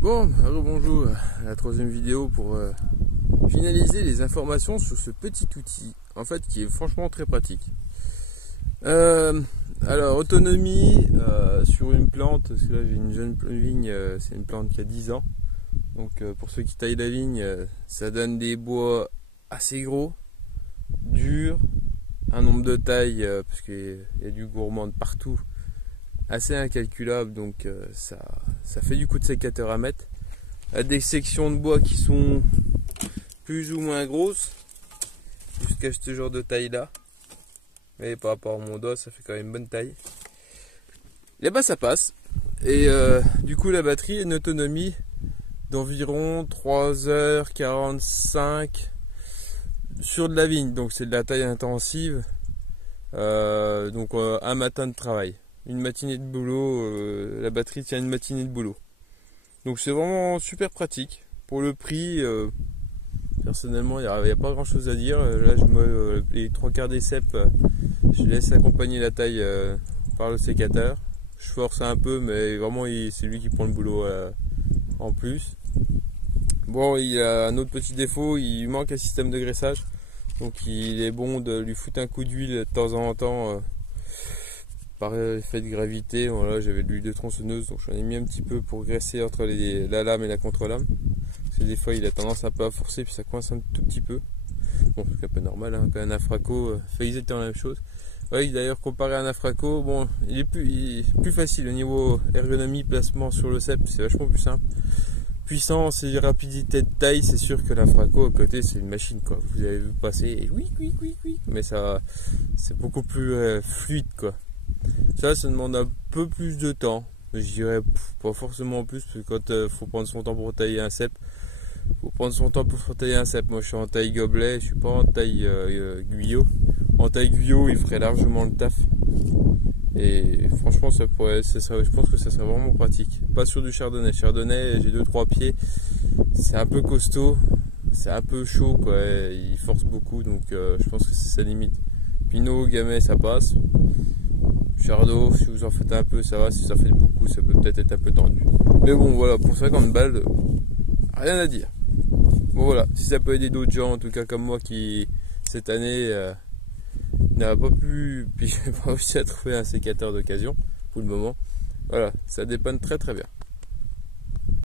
Bon, alors bonjour, la troisième vidéo pour finaliser les informations sur ce petit outil, en fait, qui est franchement très pratique. Alors, autonomie sur une plante, parce que là j'ai une jeune vigne, c'est une plante qui a 10 ans. Donc pour ceux qui taillent la vigne, ça donne des bois assez gros, durs, un nombre de tailles, parce qu'il y a du gourmand de partout, assez incalculable, donc ça fait du coup de sécateur à mettre. À des sections de bois qui sont plus ou moins grosses, jusqu'à ce genre de taille là. Mais par rapport à mon doigt, ça fait quand même une bonne taille. Là-bas ça passe. Et du coup la batterie a une autonomie d'environ 3h45 sur de la vigne. Donc c'est de la taille intensive. Donc un matin de travail. Une matinée de boulot, la batterie tient une matinée de boulot. Donc c'est vraiment super pratique. Pour le prix, personnellement, il n'y a pas grand chose à dire. Là, les trois quarts des cèpes, je laisse accompagner la taille par le sécateur. Je force un peu, mais vraiment, c'est lui qui prend le boulot en plus. Bon, il a un autre petit défaut, il manque un système de graissage. Donc il est bon de lui foutre un coup d'huile de temps en temps. Par effet de gravité, voilà, j'avais de l'huile de tronçonneuse, donc j'en ai mis un petit peu pour graisser entre la lame et la contre-lame. Parce que des fois il a tendance un peu à forcer, puis ça coince un tout petit peu. Bon, c'est un peu normal, hein, quand un Afraco fait exactement la même chose. Oui, d'ailleurs, comparé à un Afraco, bon, il est plus facile au niveau ergonomie, placement sur le cep, c'est vachement plus simple. Puissance et rapidité de taille, c'est sûr que l'Afraco à côté c'est une machine, quoi. Vous avez vu passer, et oui, mais ça, c'est beaucoup plus fluide, quoi. Ça demande un peu plus de temps, mais je dirais pas forcément plus, parce que quand faut prendre son temps pour tailler un cep, faut prendre son temps pour tailler un cep. Moi je suis en taille gobelet, je suis pas en taille guyot. En taille guyot, il ferait largement le taf. Et franchement, je pense que ça serait vraiment pratique. Pas sur du chardonnay. Chardonnay, j'ai 2-3 pieds, c'est un peu costaud, c'est un peu chaud, quoi. Il force beaucoup, donc je pense que c'est sa limite. Pinot, Gamay, ça passe. Chardot, si vous en faites un peu, ça va. Si vous en faites beaucoup, ça peut peut-être être un peu tendu. Mais bon, voilà, pour 50 balles, rien à dire. Bon, voilà, si ça peut aider d'autres gens, en tout cas comme moi, qui cette année n'a pas pu, puis j'ai pas réussi à trouver un sécateur d'occasion pour le moment. Voilà, ça dépanne très très bien.